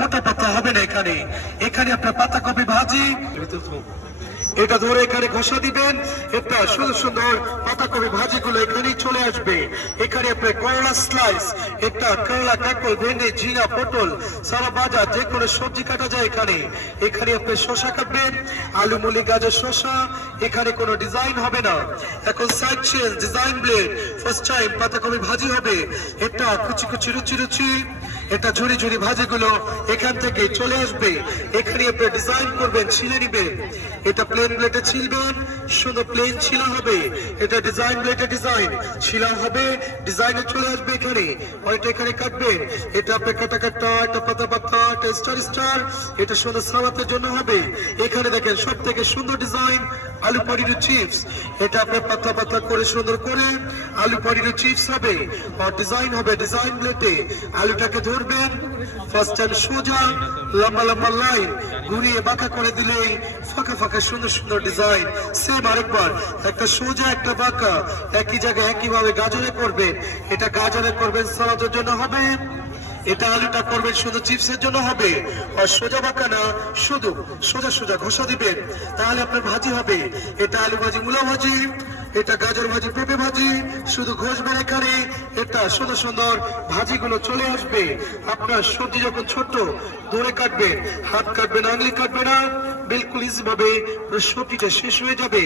মোটা পাতা হবে না। এখানে এখানে আপনার পাতাকপি ভাজি, এটা ধরে এখানে ঘষা দিবেন, একটা সুন্দর সুন্দর পাতাকপি ভাজিগুলো এখানেই চলে আসবে। এখানে আপনার করলা স্লাইস, একটা করলা, কাকল, ভেন্ডি, ঝিঙা, পটল, সারা বাজার যে কোনো সবজি কাটা যায় এখানে। এখানে আপনি শসা কাটবেন, আলু, মুলি, গাজর, শসা। এখানে কোনো ডিজাইন হবে না। এখন side change, design blade, first time পাতাকপি ভাজি হবে। একটা কুচি কুচি রুচি রুচি, এটা ঝুড়ি ঝুড়ি ভাজিগুলো এখান থেকে চলে আসবে। এখানে আপনি ডিজাইন করবেন, ছিলে নিবেন। এটা প্লেন ব্লেডে ছিলবেন, শুধু প্লেন ছিলা হবে। এটা ডিজাইন ব্লেডে ডিজাইন ছিলা হবে, ডিজাইনে চলে আসবে এখানে। ওইটা এখানে কাটবেন, এটা আপনি কাটা কাটা, একটা পাতা পাতা, একটা স্টার স্টার, এটা শুধু সালাতের জন্য হবে। এখানে দেখেন সব থেকে সুন্দর ডিজাইন আলু পনির চিপস। এটা আপনার পাতলা পাতলা করে সুন্দর করে আলু পনির চিপস হবে, আর ডিজাইন হবে ডিজাইন ব্লেডে। আলুটাকে ধরবেন, ফার্স্ট টাইম সোজা লম্বা লম্বা লাইন ঘুরিয়ে বাঁকা করে দিলেই ফাঁকা ফাঁকা সুন্দর সুন্দর ডিজাইন। সেম আরেকবার, একটা সোজা একটা বাঁকা, একই জায়গায় একইভাবে গাজরে করবেন। এটা গাজরে করবেন সালাদের জন্য হবে, এটা আলুটা করবেন শুধু চিপসের জন্য হবে। আর সোজা বাঁকা না, শুধু সোজা সোজা ঘষা দিবেন, তাহলে আপনার ভাজি হবে। এটা আলু ভাজি, মূলা ভাজি, এটা গাজর ভাজি, পেঁপে ভাজি, শুধু ঘষবেন এখানে। এটা সুন্দর সুন্দর ভাজিগুলো চলে আসবে। আপনার সবজি যখন ছোট ধরে কাটবেন, হাত কাটবেন, আঙুলি কাটবে না, বিলকুল ইজি ভাবে সবজিটা শেষ হয়ে যাবে।